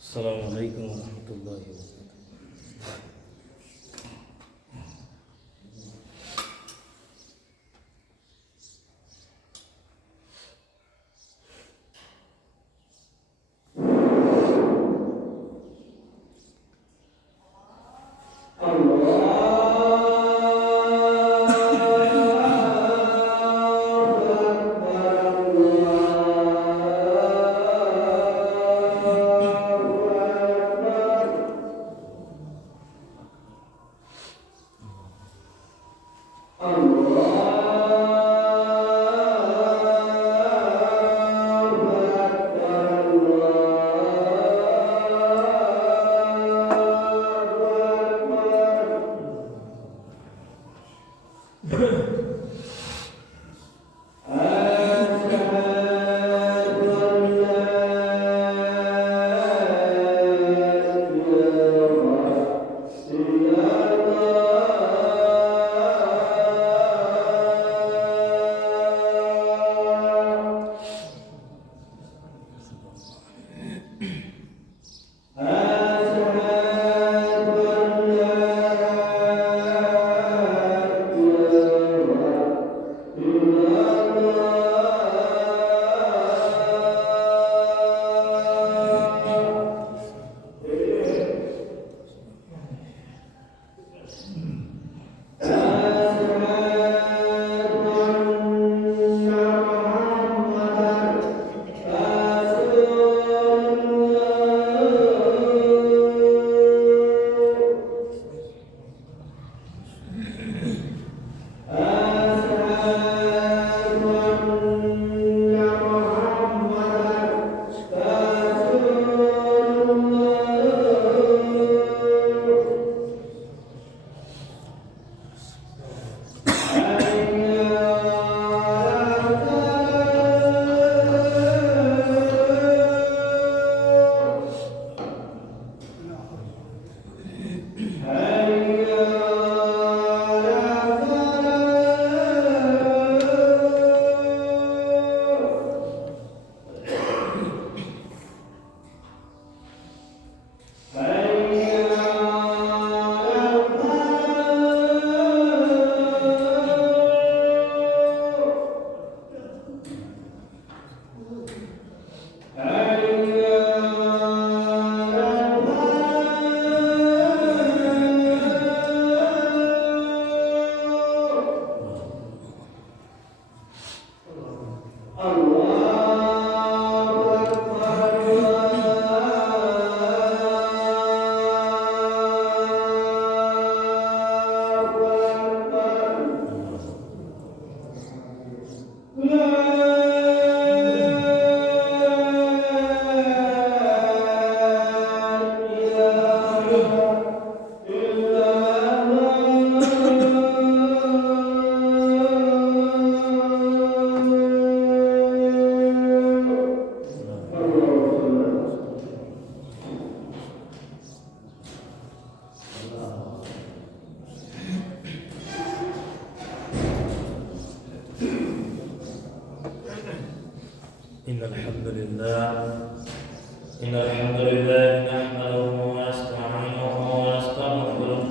আসসালামু আলাইকুম ওয়া রাহমাতুল্লাহি ওয়া বারাকাতুহু। إن الحمد لله نحمده ونستعينه ونستغفره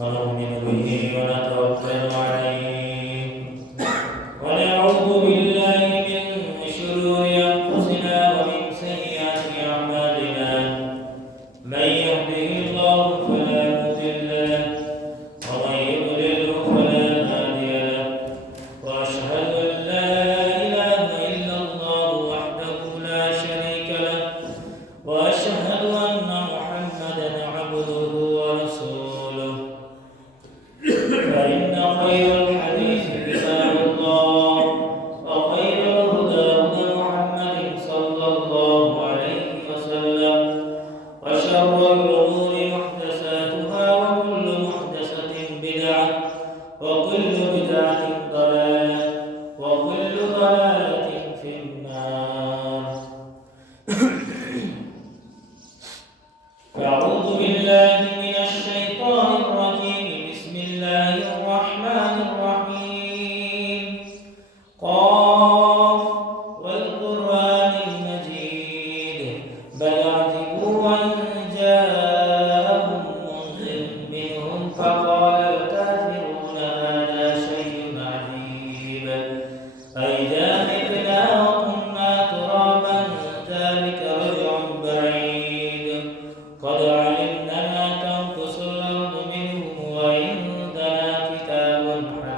ونؤمن به ونتوكل عليه ونعوذ بالله من شرور أنفسنا ومن سيئات أعمالنا من يهده الله فلا مضل له ومن يضلله فلا هادي له وأشهد أن لا إله إلا الله وحده لا شريك له وأشهد أن محمدا عبده ورسوله فإن خير الحديث كتاب الله وخير الهدى هدى محمد صلى الله عليه وسلم وشر الأمور محدثاتها وكل محدثة بدعة وكل بدعة ضلالة وكل ضلالة في النار أعوذ بالله من الشيطان الرجيم بسم الله الرحمن الرحيم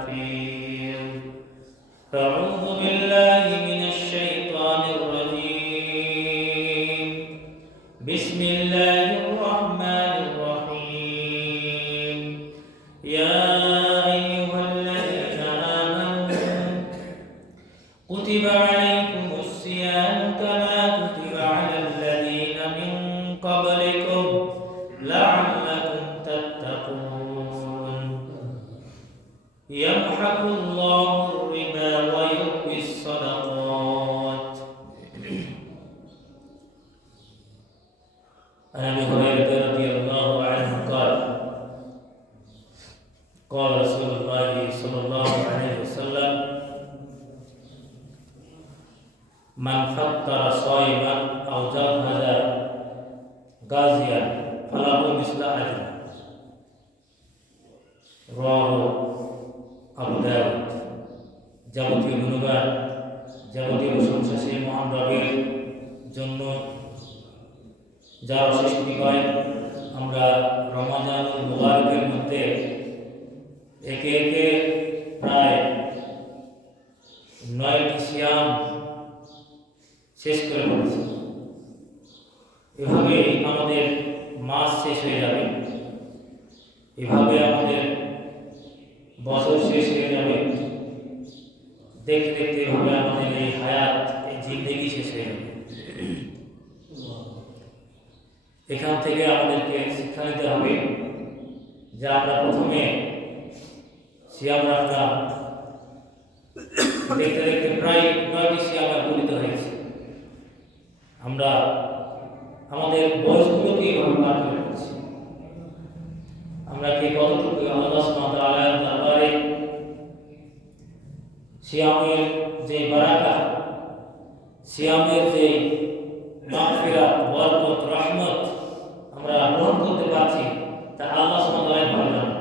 حفيظ. أعوذ بالله من الشيطان الرجيم. بسم الله الرحمن الرحيم. يا أيها الذين آمنوا كتب عليكم الصيام كما كتب على الذين من قبلكم لعلكم تتقون. يمحق الله الربا ويربي الصدقات. عن أبي هريرة رضي الله عنه قال قال رسول الله صلى الله عليه وسلم: من فطر صائما أو جهز غازيا فله مثل أجره. رواه আবু দাউদ। যাবতীয় গুণগান, যাবতীয় প্রশংসা সেই মহান রবের জন্য, যার অশেষ কৃপায় আমরা রমাদানুল মুবারকের মধ্যে একে একে প্রায় 9টি সিয়াম শেষ করে ফেলেছি। এভাবে আমাদের মাস শেষ হয়ে যাবে, এভাবে আমাদের বছর শেষ হয়ে যাবে, দেখতে দেখতে এভাবে আমাদের এই হায়াত, এই জিন্দেগি শেষ হয়ে যাবে। এখান থেকে আমাদেরকে শিক্ষা নিতে হবে যে আমরা প্রথমে সিয়াম রাখলাম, দেখতে দেখতে প্রায় 9টি সিয়াম পরিণত হয়েছে। আমরা আমাদের বয়সগুলোকে এইভাবে পার করে ফেলছি। আমরা কি কতটুকু আল্লাহ সুবহানাহু ওয়া তাআলার দরবারে সিয়ামের যে বারাকা, সিয়ামের যে মাগফিরাত, বরকত, রহমত আমরা গ্রহণ করতে পারছি, তা আল্লাহ সুবহানাহু ওয়া তাআলা ভালো জানেন।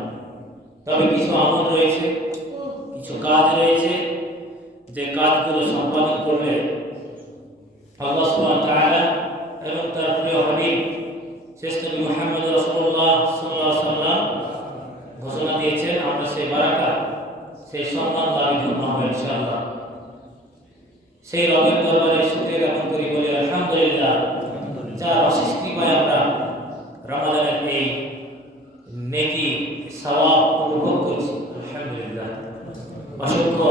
তবে কিছু আমল রয়েছে, কিছু কাজ রয়েছে, যে কাজগুলো সম্পাদন করলে আল্লাহ সুবহানাহু ওয়া তাআলা এবং তার প্রিয় হাবিব শেষ নবী মুহাম্মদ রাসূলুল্লাহ সাল্লাল্লাহু আলাইহি ওয়াসাল্লাম ঘোষণা দিয়েছেন, আমরা সেই বারাকা, সেই সম্মান লাভে ধন্য হব ইনশাআল্লাহ। সেই রবের দরবারে শুকরিয়া জ্ঞাপন করি, বলি আলহামদুলিল্লাহ, যার অশেষ কৃপায় আমরা রমাদানের এই নেকি সওয়াব উপভোগ করছি। আলহামদুলিল্লাহ। অসংখ্য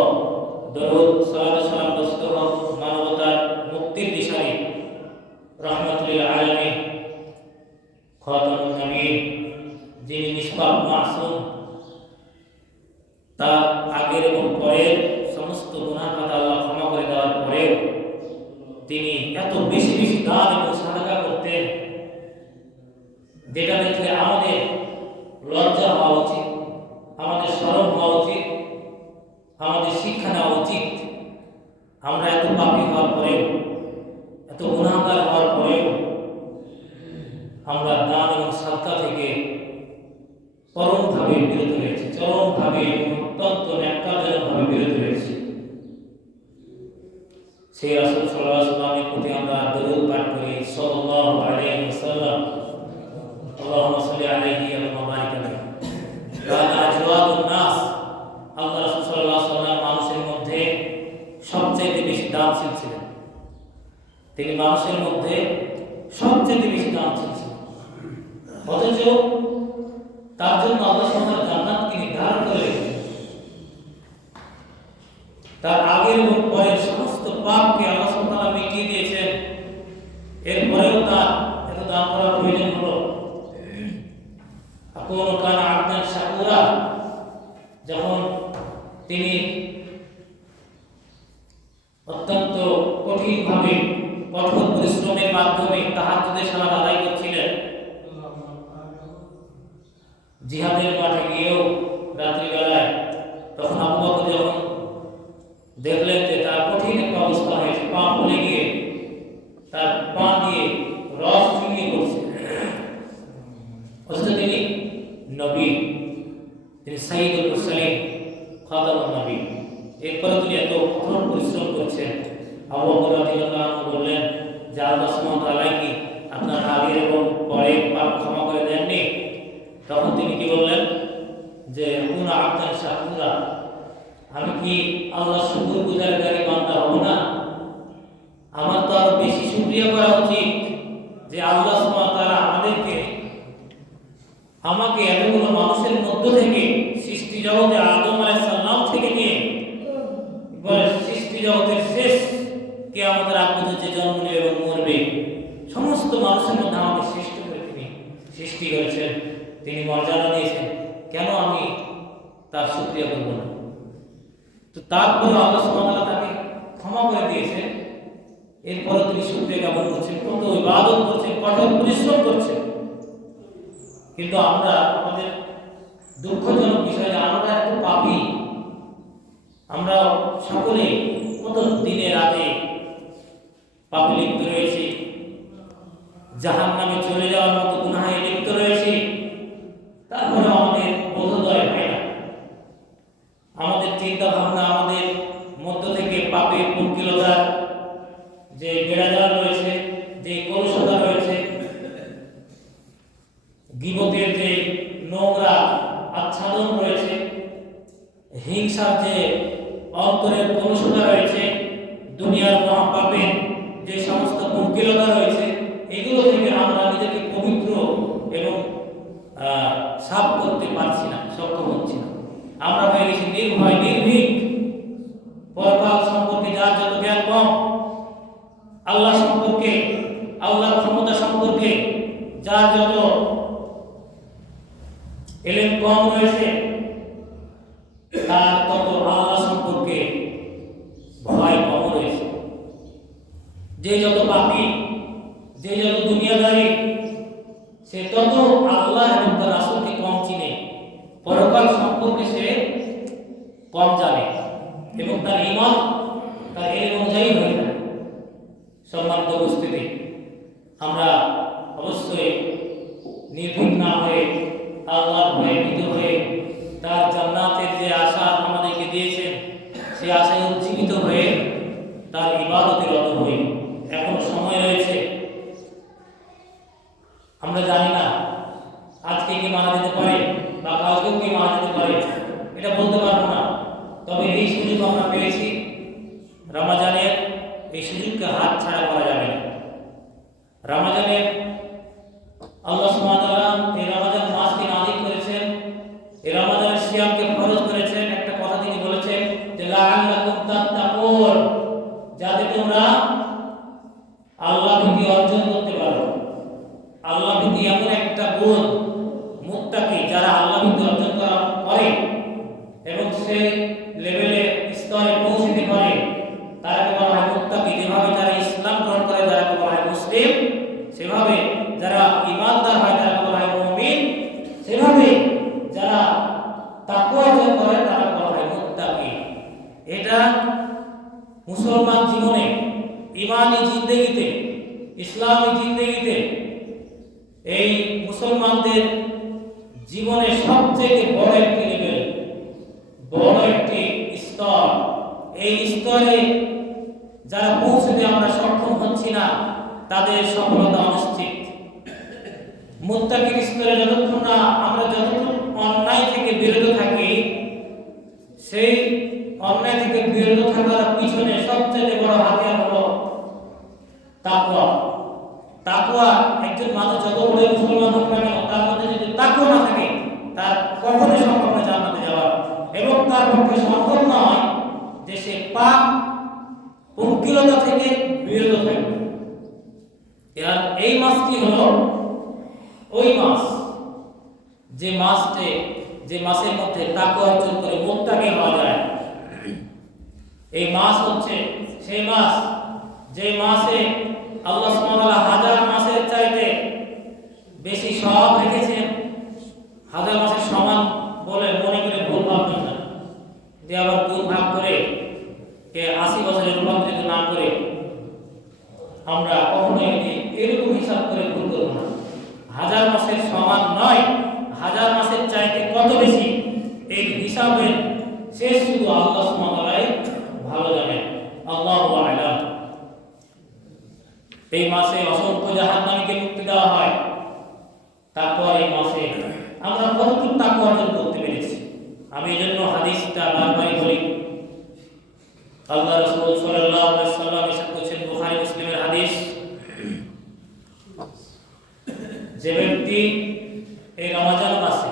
দরুদ সালাত সালাম দস্ত হোক মানবতার মুক্তির দিশারি রহমাতুল আলামিন খাতামুন নবীন, যিনি নিষ্পাপ মাসুম, তার আগের এবং পরের সমস্ত গুনাহ খাতা আল্লাহ ক্ষমা করে দেওয়ার পরেও তিনি এত বেশি বেশি দান এবং সাদাকা করতেন, যেটা দেখলে আমাদের লজ্জা হওয়া উচিত, আমাদের শরম হওয়া উচিত, আমাদের শিক্ষা নেওয়া উচিত। আমরা এত পাপী হওয়ার পরেও, এত গুনাহগার হওয়ার পরেও আমরা দান এবং সাদকা থেকে পরমভাবে বিরত রয়েছি, চরমভাবে এবং অত্যন্ত ন্যাক্কারজনকভাবে বিরত রয়েছি। সেই রাসূল সাল্লাল্লাহু আলাইহি ওয়াসাল্লামের প্রতি আমরা দরুদ পাঠ করি, সাল্লাল্লাহু আলাইহি ওয়াসাল্লাম, আল্লাহুম্মা সাল্লি আলাইহি ওয়া বারিক আলাইহি। কানা আজওয়াদুন নাস, আল্লাহ রাসূল সাল্লাল্লাহু আলাইহি ওয়াসাল্লাম মানুষের মধ্যে সবচেয়ে বেশি দানশীল ছিলেন। তিনি মানুষের মধ্যে সবচেয়ে বেশি দানশীল ছিলেন, অথচ তার জন্য আল্লাহ সুবহানাহু ওয়া তাআলা জান্নাতকে নির্ধারণ করে রেখেছেন। তার আগের এবং পরের সমস্ত পাপকে আল্লাহ সুবহানাহু ওয়া তাআলা মিটিয়ে দিয়েছেন। এরপরেও তার এত দান করার প্রয়োজন হলো। আকুনু কানা আবদান শাকুরা, যখন তিনি অত্যন্ত কঠিনভাবে কঠোর পরিশ্রমের মাধ্যমে তাহাজ্জুদের সালাত আদায় করছিলেন, জিহাদের মাঠে গিয়েও রাত্রিবেলায়, তখন আবু বকর যখন দেখলেন যে তার কঠিন একটা অবস্থা হয়েছে, পা ফুলে গিয়ে তার পা দিয়ে রস চুইয়ে পড়ছে, অথচ তিনি নবী, তিনি সাইয়্যিদুল মুরসালিন, খাতামুন নবী, এরপরে তিনি এত কঠোর পরিশ্রম করছেন। আবু বকর রাদিয়াল্লাহু আনহু বললেন যে আল্লাহ সুবহানাহু ওয়া তাআলা কি আপনার আগের এবং পরের পাপ ক্ষমা করে দেননি? তখন তিনি কি বললেন যে কুনা আবদান শাকুরা, আমি কি আল্লাহ শুকরগুজারকারী বান্দা হব না? আমার তো আরো বেশি শুকরিয়া করা উচিত যে আল্লাহ সুবহানাহু ওয়া তাআলা আমাকে এতগুলো মানুষের মধ্য থেকে সৃষ্টি জগতে আদম আলাইহিস সালাম থেকে নিয়ে সৃষ্টি জগতের শেষ কিয়ামতের আগ পর্যন্ত যে জন্ম নেবে এবং মরবে সমস্ত মানুষের মধ্যে আমাকে শ্রেষ্ঠ করে তিনি সৃষ্টি করেছেন, তিনি মর্যাদা দিয়েছেন। কেন আমি তার শুকরিয়া করব না? তো তারপরে আল্লাহ সুবহানাহু ওয়া তাআলা তাকে ক্ষমা করে দিয়েছেন, এরপরে তিনি শুকরিয়া জ্ঞাপন করছেন, কত ইবাদত করছেন, কঠোর পরিশ্রম করছেন। কিন্তু আমরা আমাদের দুঃখজনক বিষয় যে আমরা এত পাপী, আমরা সকলে কত দিনে রাতে পাপে লিপ্ত রয়েছি, জাহান্নামে চলে যাওয়ার মতো গুনাহে লিপ্ত রয়েছি। তারপরে আমাদের বোধোদয় হয় না, আমাদের চিন্তা ভাবনা, আমাদের মধ্য থেকে পাপের পঙ্কিলতার যে বেড়াজাল রয়েছে, যে কলুষতা রয়েছে, গীবতের যে নোংরা আচ্ছাদন রয়েছে, হিংসার যে অন্তরের কলুষতা রয়েছে, দুনিয়ার মহাপাপের যে সমস্ত পঙ্কিলতা রয়েছে, এগুলো থেকে আমরা নিজেকে পবিত্র এবং সাফ করতে পারছি না, সক্ষম হচ্ছি না। আমরা হয়ে গেছি নির্ভয়, নির্ভীক। পরকাল সম্পর্কে যার যত জ্ঞান কম, আল্লাহ সম্পর্কে, আল্লাহর ক্ষমতা সম্পর্কে যার যত এলেম কম রয়েছে, তার তত আল্লাহ সম্পর্কে ভয় কম রয়েছে। যে যত পাপী, যে যত দুনিয়াদারি, সে তত আল্লাহ এবং তার রাসূলকে কম চিনে, পরকাল সম্পর্কে সে কম জানে এবং তার ঈমান তার এলেম অনুযায়ী হয়ে থাকে। সম্মানিত উপস্থিতি, আমরা অবশ্যই নির্ভীক না হয়ে, আল্লাহর ভয়ে ভীত হয়ে, তার জান্নাতের যে আশা আমাদেরকে দিয়েছেন সেই আশায় উজ্জীবিত হয়ে তার ইবাদতে রত হই। এখনো সময় রয়েছে। আমরা জানি না আজকে কি মারা যেতে পারে বা কালকেও কি মারা যেতে পারে, এটা বলতে পারবো না। তবে এই সুযোগ আমরা পেয়েছি রমজানের, এই সুযোগকে হাত ছাড়া করা যাবে না। রমজানের আল্লাহ সুবহানাহু ওয়া তাআলা এই রমজান মাসকে নাযিল করেছেন, এই রমজানের সিয়ামকে ফরজ করেছেন। একটা কথা তিনি বলেছেন যে লাআল্লাকুম তাত্তাকুন, যাতে তোমরা আল্লাহ ভীতি অর্জন করতে পারো। আল্লাহ ভীতি এমন একটা গুণ, মুত্তাকি যারা আল্লাহ ভীতি অর্জন করে এবং সেই লেভেলে স্তরে পৌঁছতে পারে, তারাকে বলা হয় মুত্তাকি। যেভাবে যারা ইসলাম গ্রহণ করে তারাকে বলা হয় মুসলিম, সেভাবে যারা ঈমানদার হয় তারাকে বলা হয় মুমিন, সেভাবে যারা তাকওয়া অর্জন করে তারাকে বলা হয় মুত্তাকি। এটা মুসলমান জীবনে, ঈমানি জিন্দেগিতে, ইসলামী জিন্দেগিতে, এই মুসলমানদের জীবনে সবচেয়ে বড় একটি লেভেল, বড় একটি স্তর। এই স্তরে যারা পৌঁছতে আমরা সক্ষম হচ্ছি না, তাদের সফলতা অনিশ্চিত। মুত্তাকির স্তরে যতক্ষণ না আমরা যতক্ষণ অন্যায় থেকে বিরত থাকি, সেই অন্যায় থেকে বিরত থাকার পিছনে সবচেয়ে বড় হাতিয়ার হলো তাকওয়া। তাকওয়া, একজন মানুষ যত বড় মুসলমান হোক না কেন, তার মধ্যে যদি তাকওয়া না থাকে, তার কখনোই সম্ভব নয় জান্নাতে যাওয়া, এবং তার পক্ষে সম্ভব নয় যে সে পাপ পঙ্কিলতা থেকে বিরত থাকবে। আর এই মাসটি হলো ওই মাস, যে মাসের মধ্যে তাকওয়া অর্জন করে মুত্তাকি হওয়া যায়। এই মাস হচ্ছে সেই মাস যে মাসে আল্লাহ সুবহানাহু ওয়া তাআলা হাজার মাসের চাইতে বেশি সওয়াব রেখেছেন। হাজার মাসের সমান বলে মনে করে ভুল ভাববেন না, যে আবার গুণ ভাগ করে কে 80 বছরে রূপান্তরিত না করে আমরা কখনোই এরকম হিসাব করে ভুল করব না। হাজার মাসের সমান নয়, হাজার মাসের চাইতে কত বেশি, এই হিসাবের শেষ শুধু আল্লাহ সুবহানাহু ওয়া তাআলাই ভালো জানেন। আল্লাহু আ'লাম। এই মাসে অসংখ্য জাহান্নামীকে মুক্তি দেওয়া হয়। তারপর এই মাসে আমরা কতটুকু তাকওয়া অর্জন করতে পেরেছি? আমি এজন্য হাদিসটা বারবার বলি, আল্লাহ রাসূল সাল্লাল্লাহু আলাইহি ওয়াসাল্লাম ইরশাদ করেছেন, বুখারী মুসলিমের হাদিস, যে ব্যক্তি এই রমজান মাসে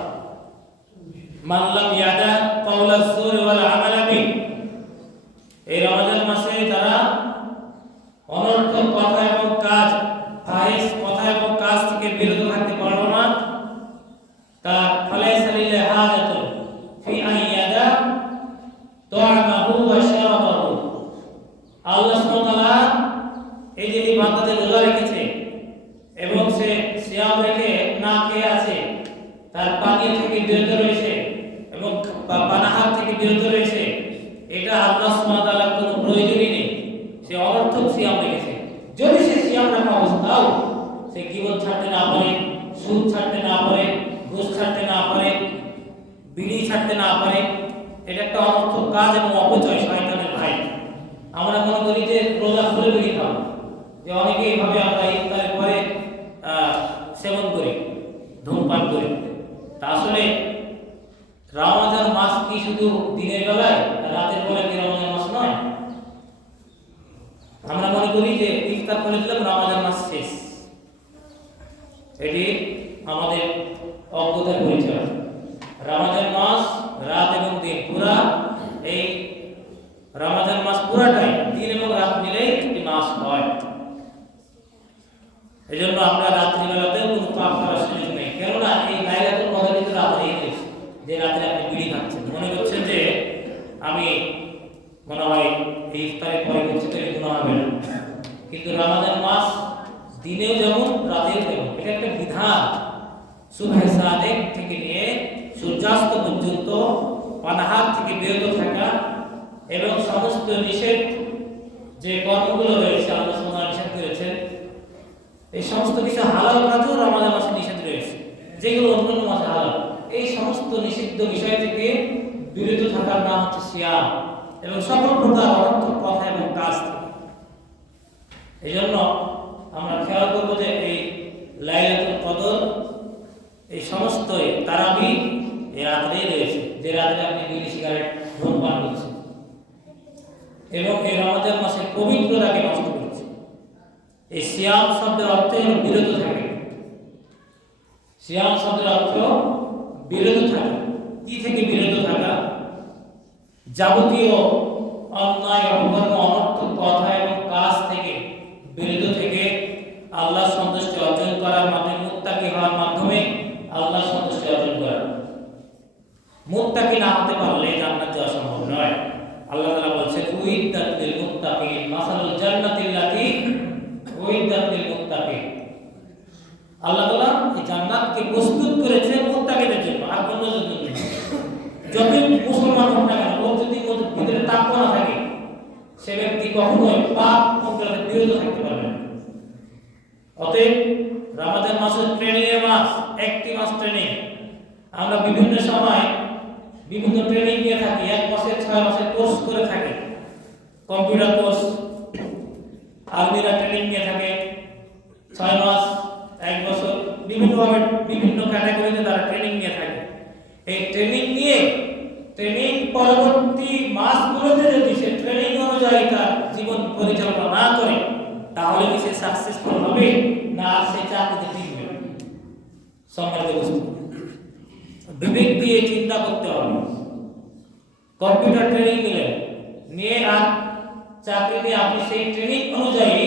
মান লাম ইয়াদা কাওলা যুর ওয়াল আমাল বিহি, এই রমজান মাসে যারা অনর্থক কথা এবং কাজ, ফাহিশ কথা এবং কাজ থেকে বিরত থাকতে পারলো না, তার ফালাইসা লিল্লাহি হাজাতুন ফি আন ইয়াদা তুআমাহু ওয়া শারাবাহু। আল্লাহ সুবহানাহু ওয়া তাআলা এই যে এই বান্দাদের রোজা রেখেছে এবং সে সিয়াম রেখে না খেয়ে আছে, তার পানীয় থেকে বিরত রয়েছে এবং পানাহার থেকে বিরত রয়েছে, এটা আল্লাহ সুবহানাহু ওয়া তাআলার কোনো প্রয়োজনই নেই। সে অনর্থক সিয়াম রেখেছে। যদি সে সিয়াম রাখা অবস্থাও সে গীবত ছাড়তে না পারে, সুদ ছাড়তে না পারে, ঘুষ ছাড়তে না পারে, বিড়ি ছাড়তে না পারে, এটা একটা অনর্থক কাজ এবং অপচয়, শয়তানের ভাই। আমরা মনে করি যে রোজা খুলে বিড়ি খাবো, যে অনেকে এইভাবে আমরা ইফতারের পরে সেবন করি, ধূমপান করি। তা আসলে রমজান মাস কি শুধু দিনের বেলায়, রাতের বেলায় কি রমজান মাস নয়? আমরা মনে করি যে ইফতার করে দিলাম রমজান মাস শেষ, এটি আমাদের অজ্ঞতার পরিচয়। রমজান মাস রাত এবং দিন পুরা, এই রমজান মাস পুরাটাই দিন এবং রাত মিলে একটি মাস হয়। এই জন্য আমরা রাত্রিবেলাতেও কোনো পাপ করার সুযোগ নেই, কেননা এই লাইলাতুল কদর কিন্তু রাত্রে এসেছে। যে রাত্রে আপনি বিড়ি খাচ্ছেন, মনে করছেন যে আমি মনে হয় এই ইফতারের পরে করছি তো এটা গুনাহ হবে না, কিন্তু রমজান মাস দিনেও যেমন রাতেও তেমন, এটা একটা বিধান। সুবহে সাদেক থেকে নিয়ে সূর্যাস্ত পর্যন্ত পানাহার থেকে বিরত থাকা এবং সমস্ত নিষেধ যে কর্মগুলো রয়েছে আল্লাহ সুবহানাহু নিষেধ করেছেন, এই সমস্ত কিছু হালাল কাজও রমজান মাসে নিষেধ রয়েছে, যেগুলো অন্যান্য মাসে হালাল। এই সমস্ত নিষিদ্ধ বিষয় থেকে বিরত থাকার নাম হচ্ছে সিয়াম, এবং সকল প্রকার অনর্থক কথা এবং কাজ থেকে। এই জন্য আমরা খেয়াল করবো যে এই লাইলাতুল কদর, এই সমস্ত তারাবি এই রাত্রেই রয়েছে, যে রাত্রে আপনি বিড়ি সিগারেট ধূমপান করছেন এবং এই রমজান মাসের পবিত্রতাকে নষ্ট করছে। এই সিয়াম শব্দের অর্থ হল বিরত থাকে। সিয়াম শব্দের অর্থ বিরত থাকা। কি থেকে বিরত থাকা? যাবতীয় অন্যায়, অপকর্ম, অনর্থক কথা এবং কাজ থেকে বিরত থেকে আল্লাহ সন্তুষ্টি অর্জন করার মাধ্যমে, মুত্তাকি হওয়ার মাধ্যমে আল্লাহ সন্তুষ্টি অর্জন করা। মুত্তাকি না হতে পারলে জান্নাত যাওয়া সম্ভব নয়। আল্লাহ তাআলা বলেছেন, উইদ্দাত লিল মুত্তাকিন মাসালুল জান্নাতিল্লাতী উইদ্দাত লিল মুত্তাকিন। আল্লাহ তাআলা এই জান্নাতকে প্রস্তুত করেছেন মুত্তাকিদের জন্য, আর অন্যদের জন্য নয়। যত মুসলমান হোক না কেন, ওর যদি ভিতরে তাকওয়া না থাকে, সে ব্যক্তি কখনোই পাপ থেকে বিরত থাকতে পারবে না। অতএব রমজান মাসের ট্রেনিং এর মাস, একটি মাস ট্রেনিং। আমরা বিভিন্ন সময় বিভিন্ন ট্রেনিং নিয়ে থাকি, 1 মাসের 6 মাসের কোর্স করে থাকি। কম্পিউটার কোর্স, আর্মিরা ট্রেনিং নিয়ে থাকে 6 মাস, 1 বছর, বিভিন্নভাবে বিভিন্ন ক্যাটাগরিতে তারা ট্রেনিং নিয়ে থাকে। এই ট্রেনিং নিয়ে ট্রেনিং পরবর্তী মাসগুলোতে যদি সে ট্রেনিং অনুযায়ী তার জীবন পরিচালনা না করে, তাহলে কি সে সাকসেসফুল হবে না সে চাকরিতে টিকবে? সম্মানিত উপস্থিতি, বিবেক দিয়ে চিন্তা করতে হবে। কম্পিউটার ট্রেনিং নিয়ে আর চাকরিতে আপনি সেই ট্রেনিং অনুযায়ী,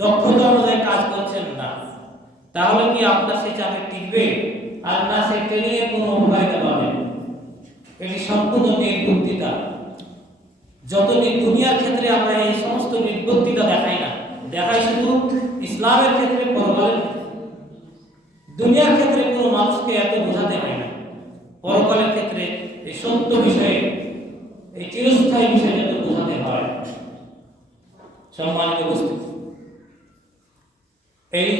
দক্ষতা অনুযায়ী কাজ করছেন না, তাহলে কি আপনার সেই চাকরি টিকবে? আর না সেই ট্রেনিং এর কোনো উপকারিতা পাবেন? এটি সম্পূর্ণ নির্বুদ্ধিতা। যত দুনিয়ার ক্ষেত্রে আমরা এই সমস্ত নির্বুদ্ধিতা দেখাই না, দেখাই শুধু ইসলামের ক্ষেত্রে, পরকালের ক্ষেত্রে। দুনিয়ার ক্ষেত্রে কোনো মানুষকে এত বোঝাতে হয় না, পরকালের ক্ষেত্রে এই সত্য বিষয়ে, এই চিরস্থায়ী বিষয়ে যত বোঝাতে হয়। সম্মানিত উপস্থিতি, এই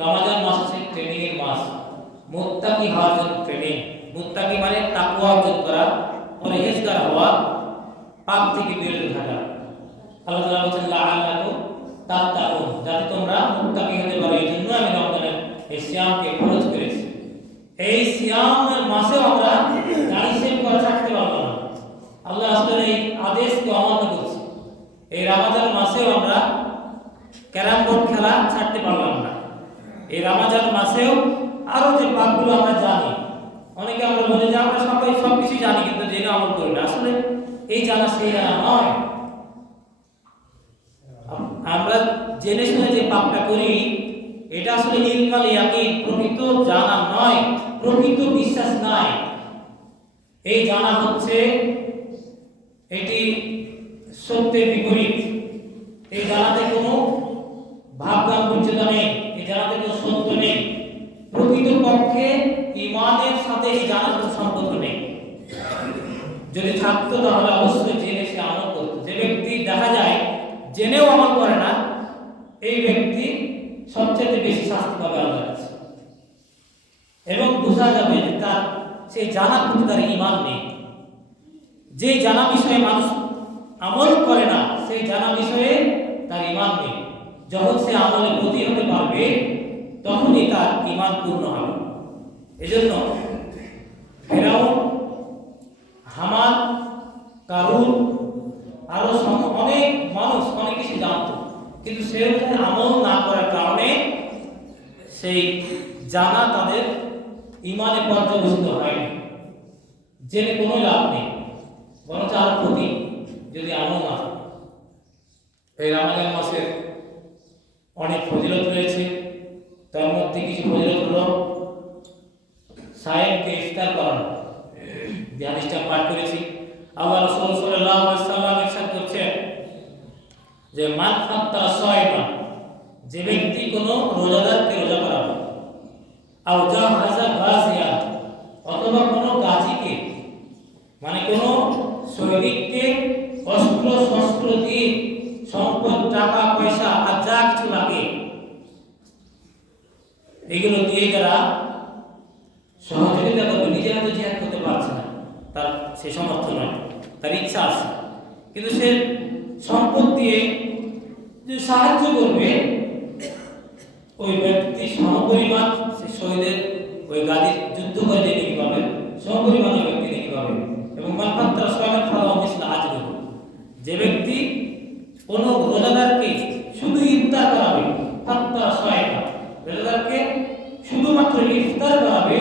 রমজান মাস হচ্ছে ট্রেনিং এর মাস, মুত্তাকি হওয়ার জন্য ট্রেনিং। মুত্তাকি মানে তাকওয়া অর্জন করা, পরহেজগার হওয়া, পাপ থেকে বিরত থাকা। আল্লাহ তাআলা বলেছেন, লাআল্লাকুম তাত্তাকুন, যাতে তোমরা মুত্তাকি হতে পারো। এই জন্য আমি রমজানের এই সিয়ামকে ফরজ করেছি। এই সিয়ামের মাসে আমরা দাড়ি শেভ করে থাকতে পারবো না, আল্লাহ রাসূলের এই আদেশকে অমান্য করছি। এই রমজান মাসেও আমরা ক্যারাম বোর্ড খেলা ছাড়তে পারলাম না। এই রমজান মাসেও আরো যে পাপগুলো আমরা জানি, অনেকে আমরা বলি যে আমরা সবাই সবকিছু জানি কিন্তু জেনে আমল করি না। আসলে এই জানা সেই জানা নয়। আমরা জেনে শুনে যে পাপটা করি এটা আসলে ইলমাল ইয়াকিন, প্রকৃত জানা নয়, প্রকৃত বিশ্বাস নয়। এই জানা হচ্ছে এটি সত্যের বিপরীত। এই জানাতে কোনো ভাবগাম্ভীর্যতা নেই, এই জানাতে কোনো সত্য নেই। প্রকৃত পক্ষে ঈমানের সাথে এই জানার কোনো সম্পর্ক নেই। যদি থাকতো তাহলে অবশ্যই জেনে সে আমল করতো। যে ব্যক্তি দেখা যায় জেনেও আমল করে না, এই ব্যক্তি সবচেয়ে বেশি শাস্তি পাবে আল্লাহর কাছে। এবং বোঝা যাবে যে তার সেই জানার প্রতি তার ঈমান নেই। যে জানা বিষয়ে মানুষ আমল করে না, সেই জানা বিষয়ে তার ঈমান নেই। যখন সে আমলে ব্রতী হতে পারবে তখনই তার ঈমান পূর্ণ হবে। এজন্য ফেরাউন, হামান, কারুন আরো অনেক মানুষ অনেক কিছু জানত, কিন্তু সে আমল না করার কারণে সেই জানা তাদের ঈমানে পর্যবেসিত হয়নি। জেনে কোনো লাভ নেই, বরং আরো ক্ষতি যদি আমল না থাকে। এই রমজান মাসের অনেক ফজিলত রয়েছে। তার মধ্যে কিছু ফজিলত হলো সায়েমকে ইফতার করানো। যে হাদিসটা পাঠ করেছি, আল্লাহ রাসূল সাল্লাল্লাহু আলাইহি ওয়াসাল্লাম ইরশাদ করছেন যে মান ফাত্তারা সায়মান, যে ব্যক্তি কোনো রোজাদারকে রোজা করাবে, আও জাহাজা গাজিয়া, অথবা কোনো গাজীকে মানে কোনো সৈনিককে অস্ত্র শস্ত্র দিয়ে, সম্পদ টাকা পয়সা আর যা কিছু লাগে এগুলো দিয়ে যারা সহযোগিতা করবে, নিজে হয়তো জিহাদ করতে পারছে না, তার সে সমর্থ নয়, তার ইচ্ছা আছে, কিন্তু সে সম্পদ দিয়ে যে সাহায্য করবে, ওই ব্যক্তি সমপরিমাণ সে শহীদের ওই গাড়ির যুদ্ধ করে যে নাকি পাবে, সমপরিমাণ ওই ব্যক্তি নাকি পাবে। এবং মানফাত্রা সয়মান ফালাও মিসলা আজরু, যে ব্যক্তি কোনো রোজাদারকে শুধু ইফতার করাবে, ফাত্রা সয়মান, রোজাদারকে শুধুমাত্র ইফতার করাবে,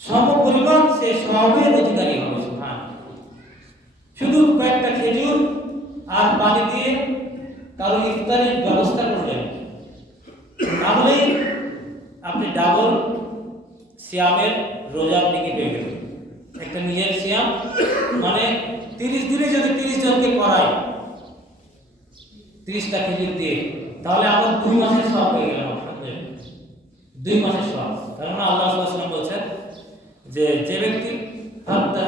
সমপরিমাণ সে সওয়াবের অধিকারী হবে। সুবহানাল্লাহ। শুধু কয়েকটা খেজুর আর পানি দিয়ে কারো ইফতারের ব্যবস্থা করলেন, তাহলে আপনি ডাবল সিয়ামের রোজা আপনি কি পেয়ে গেলেন। একটা নিজের সিয়াম মানে 30 দিনে যদি 30 জনকে করায় 30টা খেজুর দিয়ে, তাহলে আমার 2 মাসের সওয়াব পেয়ে গেলাম। আলহামদুলিল্লাহ, 2 মাসের সওয়াব। কারণ আল্লাহ সাল্লাল্লাহু আলাইহি ওয়াসাল্লাম বলেছেন যে ব্যক্তি,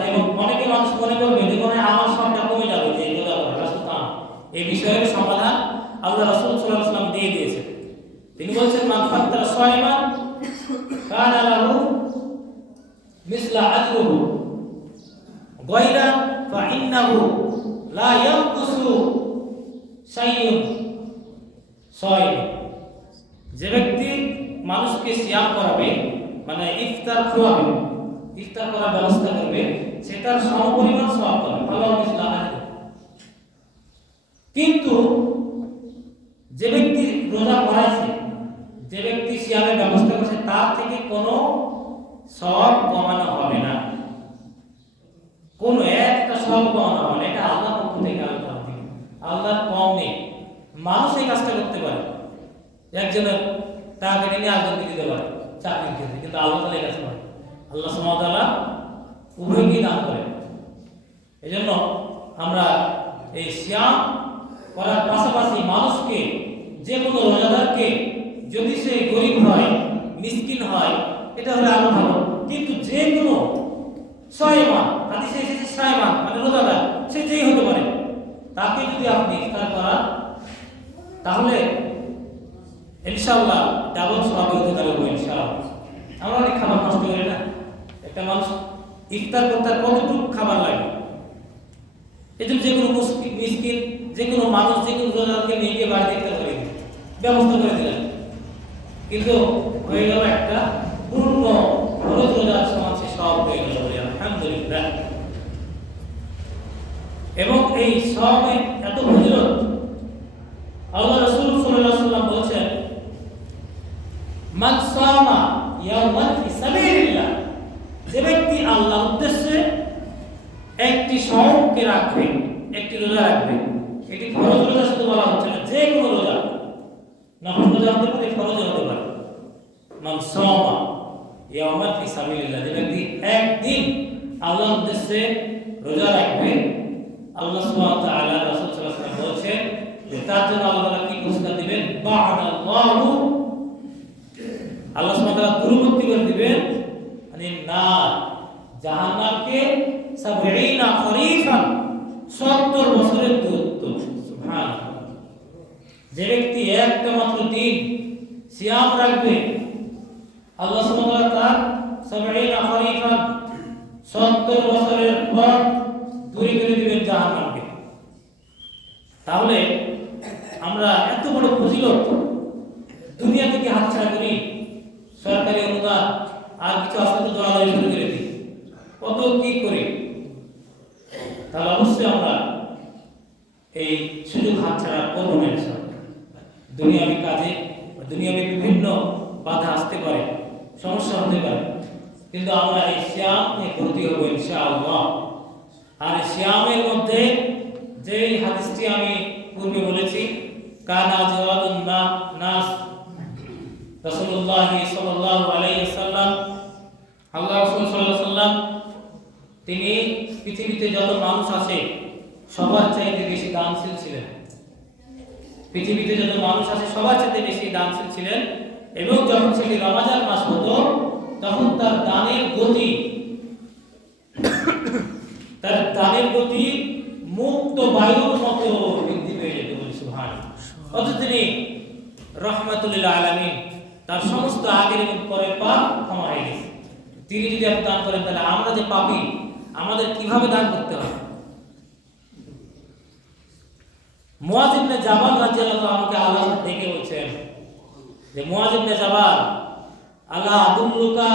এবং অনেকে মানুষ মনে করবে যে মনে আমার সবটা কমে যাবে যে রোজা করা, রাসূল তা এই বিষয়ের সমাধান আল্লাহ রাসূল সাল্লাল্লাহু আলাইহি ওয়াসাল্লাম দিয়ে দিয়েছেন। তিনি বলছেন মান ফাত্তারা সায়মান কানা লাহু মিসলা আজরুহু গায়রা ফাইন্নাহু লা ইয়ানকুসু শাইউন সায়ম। যে ব্যক্তি মানুষকে সিয়াম করাবে মানে ইফতার খাওয়াবে, ইফতার করার ব্যবস্থা করবে, সে তার সমপরিমাণ সওয়াব পাবে, ভালো মিসলা আজরু। কিন্তু যে ব্যক্তি রোজা করাইছে, যে ব্যক্তি সিয়ামের ব্যবস্থা করছে, তার থেকে কোনো সওয়াব কমানো হবে না, কোনো একটা সওয়াব কমানো হবে না। এটা আল্লাহর পক্ষ থেকে, আল্লাহর কম নেই। মানুষ এই কাজটা করতে পারে, একজনের টাকা কেটে নিয়ে আরেকজনকে দিতে পারে চাকরির ক্ষেত্রে, কিন্তু আল্লাহ তাআলা এই কাজ করে। আল্লাহ সুবহানাহু ওয়া তাআলা উভয়কেই দান করেন। এই জন্য আমরা এই সিয়াম করার পাশাপাশি মানুষকে, যে কোনো রোজাদারকে, যদি সে গরিব হয়, মিসকিন হয়, এটা হলে আরো ভালো। কিন্তু যে কোনো সায়মান, হাদিসে এসেছে সায়মান মানে রোজাদার, সে যেই হতে পারে, তাকে যদি আপনি ইফতার করান তাহলে ইনশাআল্লাহ ডাবল সওয়াবের অধিকারী হবে ইনশাআল্লাহ। আমরা অনেক খাবার নষ্ট করি না। একটা মানুষ ইফতার করতে কতটুকু খাবার লাগে, এজন্য যে কোনো মিসকিন, যে কোনো মানুষ, যে কোনো রোজাদারকে নিয়ে গিয়ে বাড়িতে ইফতার করে দিলেন, ব্যবস্থা করে দিলেন, কিন্তু হয়ে গেল একটা পূর্ণ ফরজ রোজার সমান সে সওয়াব হয়ে গেল। আলহামদুলিল্লাহ। এবং এই সওমে এত ফজিলত, আল্লাহ রাসূল সাল্লাল্লাহু আলাইহি ওয়াসাল্লাম বলেছেন, মান সামা ইয়াওমান ফি সাবিলিল্লাহ, যে ব্যক্তি আল্লাহর উদ্দেশ্যে একটি সওমকে রাখবে, একটি রোজা রাখবে, এটি ফরজ রোজা শুধু বলা হচ্ছে না, যে কোনো রোজা, নফল রোজা হতে পারে, ফরজ হতে পারে। মান সামা ইয়াওমান ফি সাবিলিল্লাহ, যে ব্যক্তি একদিন আল্লাহর উদ্দেশ্যে রোজা রাখবে, আল্লাহ সুবহানাহু ওয়া তাআলা রাসূল সাল্লাল্লাহু আলাইহি ওয়াসাল্লাম বলেছেন যে তার জন্য আল্লাহ তাআলা কি পুরস্কার দিবেন, বা'দাল্লাহু, আল্লাহ সুবহানাহু ওয়া তাআলা দূরবর্তী করে দিবেন মানে নার, জাহান্নামকে 70 খরিফান, 70 বছরের দূরত্ব। সুবহানাল্লাহ। যে ব্যক্তি একটা মাত্র দিন সিয়াম রাখবে, আল্লাহ সুবহানাহু ওয়া তাআলা 70 খরিফান, 70 বছরের পর দূরে করে দিবেন জাহান্নামকে। তাহলে আমরা এত বড় ফজিলত দুনিয়া থেকে হাতছাড়া করি, সরকারি অনুদান আর কিছু আসলে তো দৌড়াদৌড়ি শুরু করে দিই, কত কি করি, তাহলে অবশ্যই আমরা এই সুযোগ হাতছাড়া করবো না। দুনিয়াবি কাজে, দুনিয়াবি বিভিন্ন বাধা আসতে পারে, সমস্যা হতে পারে, কিন্তু আমরা এই সিয়াম নিয়ে করতে হবে ইনশাআল্লাহ। আর সিয়ামের মধ্যে যে হাদিসটি আমি পূর্বে বলেছি, কানা জাওয়াদুন নাস, রাসূলুল্লাহ সাল্লাল্লাহু আলাইহি ওয়াসাল্লাম, আল্লাহ রাসূল সাল্লাল্লাহু আলাইহি ওয়াসাল্লাম তিনি পৃথিবীতে যত মানুষ আছে সবার চাইতে বেশি দানশীল ছিলেন। পৃথিবীতে যত মানুষ আছে সবার চাইতে বেশি দানশীল ছিলেন, এবং যখন সেটি রমজান মাস হতো তখন তার দানের গতি মুক্ত বায়ুর মতো বৃদ্ধি পেয়ে যেত। সুবহানাল্লাহ। অথচ তিনি রাহমাতুল লিল আলামিন, তার সমস্ত আগের এবং পরের পাপ ক্ষমা হয়ে গেছে। তিনি যদি এত দান করেন, তাহলে আমরা যে পাপী, আমাদের কিভাবে দান করতে হবে? মুআয ইবনে জাবাল রাদিয়াল্লাহু আনহু আল্লাহ ডেকে বলছেন যে, মুআয ইবনে জাবাল, আল্লাহ আদুল্লুকা,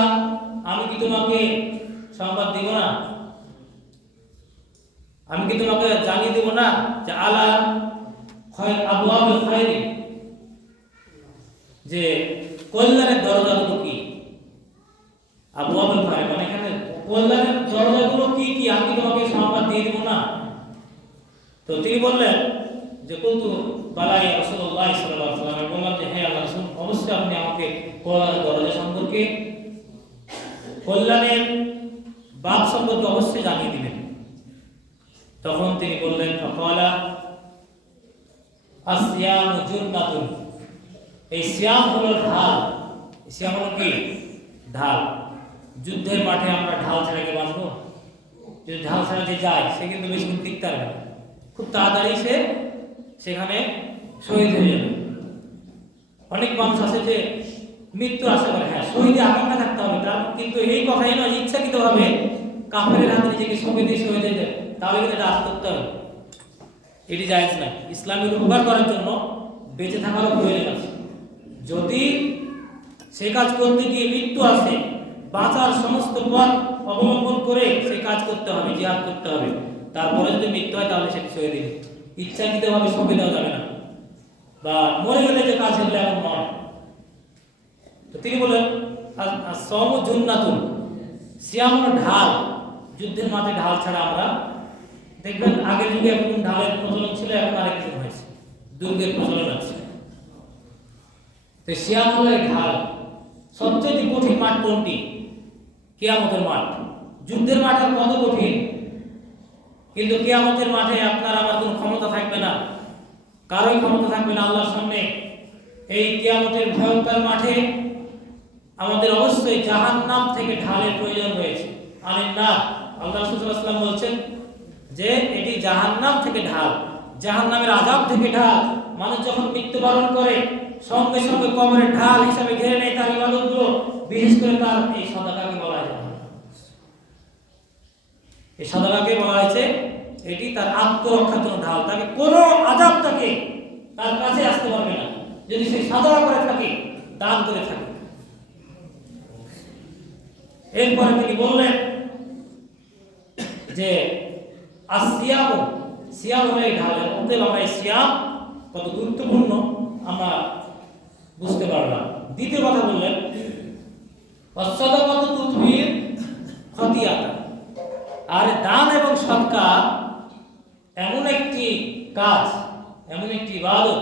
আমি কি তোমাকে সংবাদ দিব না, আমি কি তোমাকে জানিয়ে দেব না যে আলা আবওয়াবুল খায়রি, যে কল্যাণের দরজাগুলো কি? আবওয়াবুল খায়র মানে এখানে কল্যাণের দরজাগুলো কি কি, আমি তোমাকে সংবাদ দিয়ে দেব না? তো তিনি বললেন যে কুনতু বালা ইয়া রাসূলুল্লাহ সাল্লাল্লাহু আলাইহি ওয়াসাল্লাম, বললাম যে হে আল্লাহর রাসূল, অবশ্যই আপনি আমাকে কল্যাণের দরজা সম্পর্কে, কল্যাণের বাব সম্পর্কে অবশ্যই জানিয়ে দিবেন। তখন তিনি বললেন, ফাকালা আসিয়ামু জুন্নাতুন, এই সিয়াম হলো ঢাল। সিয়াম হলো কি? ঢাল। যুদ্ধের মাঠে আমরা ঢাল ছাড়া কি বাঁচবো? যদি ঢাল ছাড়া যে যায়, সে কিন্তু বেশিক্ষণ টিকতে পারবে না, খুব তাড়াতাড়ি সে সেখানে শহীদ হয়ে যাবে। অনেক মানুষ আছে যে মৃত্যু আশা করে, হ্যাঁ শহীদে আকাঙ্ক্ষা থাকতে হবে তার, কিন্তু এই কথাই নয় ইচ্ছাকৃতভাবে কাফেরের হাতে নিজেকে শহীদ হয়ে যায়, তাহলে কিন্তু এটা আশা করতে হবে, এটি জায়েজ নাই। ইসলামের উপকার করার জন্য বেঁচে থাকারও প্রয়োজন আছে। যদি সেই কাজ করতে গিয়ে মৃত্যু আসে, বাঁচার সমস্ত পথ অবলম্বন করে সেই কাজ করতে হবে, জিহাদ করতে হবে। তারপরে যদি মৃত্যু হয় তাহলে সেটি শহীদ দিবে, ইচ্ছাকৃতভাবে সঁপে দেওয়া যাবে না, বা মরে গেলে যে কাজ হলে এমন নয়। তো তিনি বলেন সাওমু জুন্নাতুন, সিয়াম হলো ঢাল। যুদ্ধের মাঠে ঢাল ছাড়া আমরা দেখবেন আগের যুগে এখন ঢালের প্রচলন ছিল, এখন আরেক যুগ হয়েছে, দুর্গের প্রচলন আছে। তো সিয়াম হলো এই ঢাল। সবচেয়ে কঠিন মাঠ কোনটি? কিয়ামতের মাঠ। যুদ্ধের মাঠ কত কঠিন, কিন্তু কিয়ামতের মাঠে আপনার আমার কোনো ক্ষমতা থাকবে না, কারোই ক্ষমতা থাকবে না আল্লাহর সামনে। এই কিয়ামতের ভয়ঙ্কর মাঠে আমাদের অবশ্যই জাহান্নাম থেকে ঢালের প্রয়োজন রয়েছে। আল্লাহ রাসূল সাল্লাল্লাহু আলাইহি ওয়াসাল্লাম বলছেন যে এটি জাহান্নাম থেকে ঢাল, জাহান্নামের আযাব থেকে ঢাল। মানুষ যখন মৃত্যুবরণ করে সঙ্গে সঙ্গে কবরের ঢাল হিসাবে ঘিরে নেয় তার ইবাদতগুলো, বিশেষ করে তার এই সাদাকাকে বলা হয়, এই সাদাকাকে বলা হয়েছে এটি তার আত্মরক্ষার জন্য ঢাল। তাকে কোনো আযাব তাকে তার কাছে আসতে পারবে না যদি সে সাদাকা করে থাকে, দান করে থাকে। এরপরে তিনি বললেন যে আসিয়াম সিয়াম হলো এই ঢাল। অতএব আমরা এই সিয়াম কত গুরুত্বপূর্ণ আমরা বুঝতে পারলাম। দ্বিতীয় কথা বললেন অসাদাকাতু তুতফির খতিয়াতা। আর দান এবং সদকা এমন একটি কাজ, এমন একটি ইবাদত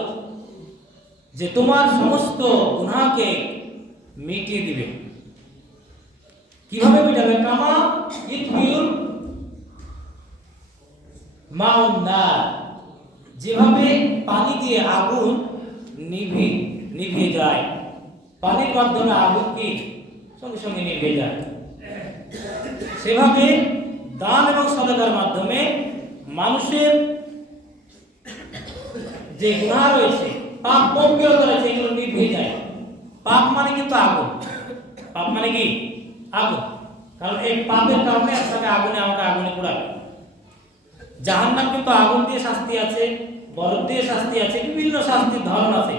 যে তোমার সমস্ত গুনাহকে মিটিয়ে দিবে। কিভাবে মিটাবে? কামা ইতফিউল মাউন নার, যেভাবে পানি দিয়ে আগুন নিভে যায়, পানির মাধ্যমে আগুন কি সঙ্গে সঙ্গে নিভে যায়, সেভাবে দান এবং সদকার মাধ্যমে মানুষের যে গুনাহ রয়েছে, পাপ পঙ্কিলতা রয়েছে, এগুলো নিভে যায়। পাপ মানে কিন্তু আগুন, পাপ মানে কি আগুন। কারণ এই পাপের কারণে আপনাকে আমাকে আগুনে পোড়াবে। জাহান্নাম কিন্তু আগুন দিয়ে শাস্তি আছে, বরফ দিয়ে শাস্তি আছে, বিভিন্ন শাস্তির ধরন আছে,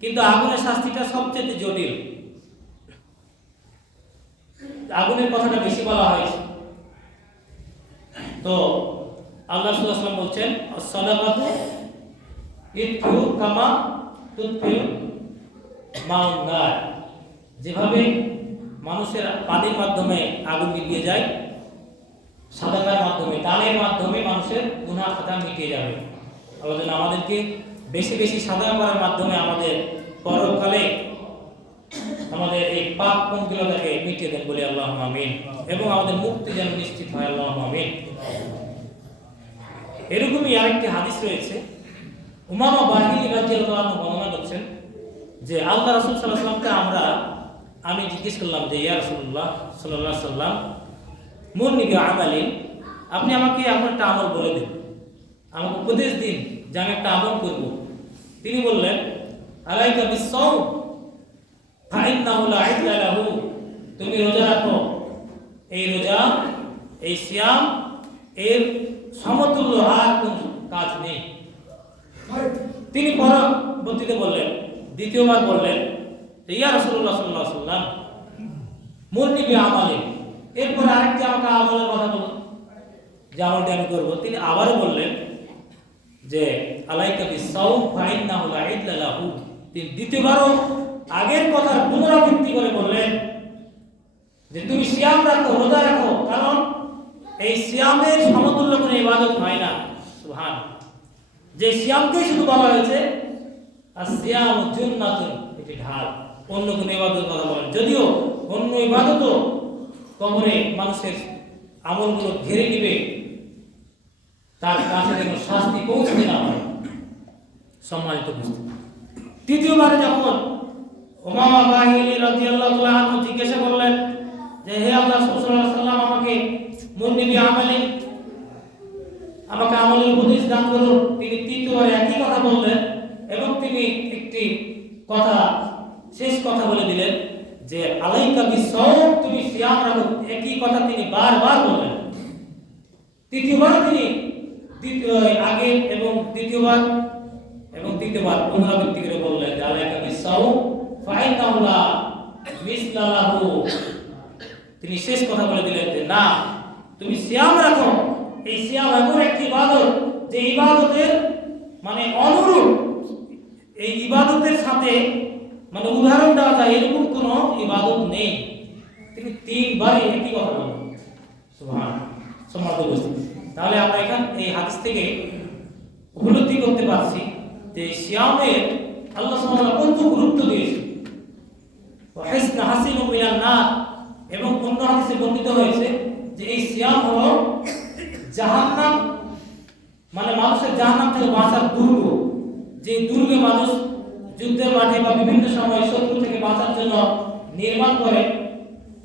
কিন্তু আগুনের শাস্তিটা সবচেয়ে জটিল। আগুনের কথাটা বেশি বলা হয়েছে। তো আল্লাহ রাসূল সাল্লাল্লাহু আলাইহি ওয়াসাল্লাম বলছেন as-সাদাকাতু ইতফিউ কামা তুতফিউ মাউন নার, যেভাবে মানুষের পানির মাধ্যমে আগুন নিভিয়ে যায়, সাদাকার মাধ্যমে, দানের মাধ্যমে মানুষের গুনাহ খাতা মিটে যাবে। আল্লাহ যেন আমাদেরকে বেশি বেশি সাদাকা করার মাধ্যমে আমাদের পরকালে আমাদের এই পাপ পঙ্কিলতাকে মিটিয়ে দেন বলে আল্লাহুম্মা আমিন, এবং আমাদের মুক্তি যেন নিশ্চিত হয় আল্লাহুম্মা আমিন। এরকমই আরেকটি হাদিস রয়েছে, উমামা বাহিনী রাদিয়াল্লাহু আনহু বর্ণনা করছেন যে আল্লাহ রাসূল সাল্লাল্লাহু আলাইহি ওয়াসাল্লামকে আমি জিজ্ঞেস করলাম যে ইয়া রাসূলুল্লাহ সাল্লাল্লাহু আলাইহি ওয়াসাল্লাম মুরনি বিআমালিন, আপনি আমাকে এমন একটা আমল বলে দিন, আমাকে উপদেশ দিন যে আমি একটা আমল করব। তিনি বললেন আলাইকা বিস-সাওম ফাইন্নাহু লা ইদলা লাহু, তুমি রোজা রাখো, এই রোজা, এই সিয়াম এর সমতুল্য আর কোন কাজ নেই। তিনি পরবর্তীতে বললেন, দ্বিতীয়বার বললেন ইয়া রাসূলুল্লাহ সাল্লাল্লাহু আলাইহি ওয়াসাল্লাম মুরনি বিআমালিন, এরপর আরেকটি আমাকে আমলের কথা বলুন যে আমলটি আমি করব। তিনি আবারও বললেন যে আলাইকা বিস-সাওম ফাইন্নাহু লা ইদলা লাহু। তিনি দ্বিতীয়বারও আগের কথার পুনরাবৃত্তি করে বললেন যে তুমি সিয়াম রাখো, রোজা রাখো, কারণ এই সিয়ামের সমতুল্য কোনো ইবাদত হয় না। সুবহান, যে সিয়ামকেই শুধু বলা হয়েছে আর সিয়াম জুন্নাতুন, এটি ঢাল, অন্য কোনো ইবাদতের কথা বলেন। যদিও অন্য ইবাদতও কবরে মানুষের আমলগুলো ঘিরে নিবে, তার কাছে যেন শাস্তি পৌঁছতে না হয়। সম্মানিত উপস্থিতি, তৃতীয়বারে যখন উমামা বাহিনী রাদিয়াল্লাহু তাআলা আনহু জিজ্ঞাসা করলেন যে হে আল্লাহ রাসূল সাল্লাল্লাহু আলাইহি ওয়াসাল্লাম আমাকে মুরনি বিআমালিন, আমাকে আমলের উপদেশ দান করুন, তিনি তৃতীয়বার একই কথা বললেন এবং তিনি একটি কথা, শেষ কথা বলে দিলেন যে আলাইকা বিস-সাওম, তুমি সিয়াম রাখো। একই কথা তিনি বারবার বললেন। তৃতীয়বার তিনি আগে এবং তৃতীয়বার পুনরাবৃত্তি করে বললেন যে আলাইকা বিস-সাওম ফাইন্নাহু লা মিসলা লাহু। তিনি শেষ কথা বলে দিলেন যে না, তুমি সিয়াম রাখো। এই সিয়াম এমন একটি ইবাদত যে ইবাদতের মানে অনুরূপ, এই ইবাদতের সাথে মানে উদাহরণ দেওয়া যায় এরকম কোন ইবাদত নেই। তিনি তিনবার একই কথা বলেন। সুবহান, সম্মানিত উপস্থিতি, তাহলে আমরা এখান এই হাদিস থেকে উপলব্ধি করতে পারছি যে সিয়ামের আল্লাহ সুবহানাহু ওয়া তাআলা কত গুরুত্ব দিয়েছেন। হাসিনুম মিনান নার, এবং অন্য হাদিসে বর্ণিত হয়েছে যে এই সিয়াম হলো জাহান্নাম, মানে মানুষের জাহান্নাম থেকে বাঁচার দুর্গ। যে দুর্গে মানুষ যুদ্ধের মাঠে বা বিভিন্ন সময় শত্রু থেকে বাঁচার জন্য নির্মাণ করে,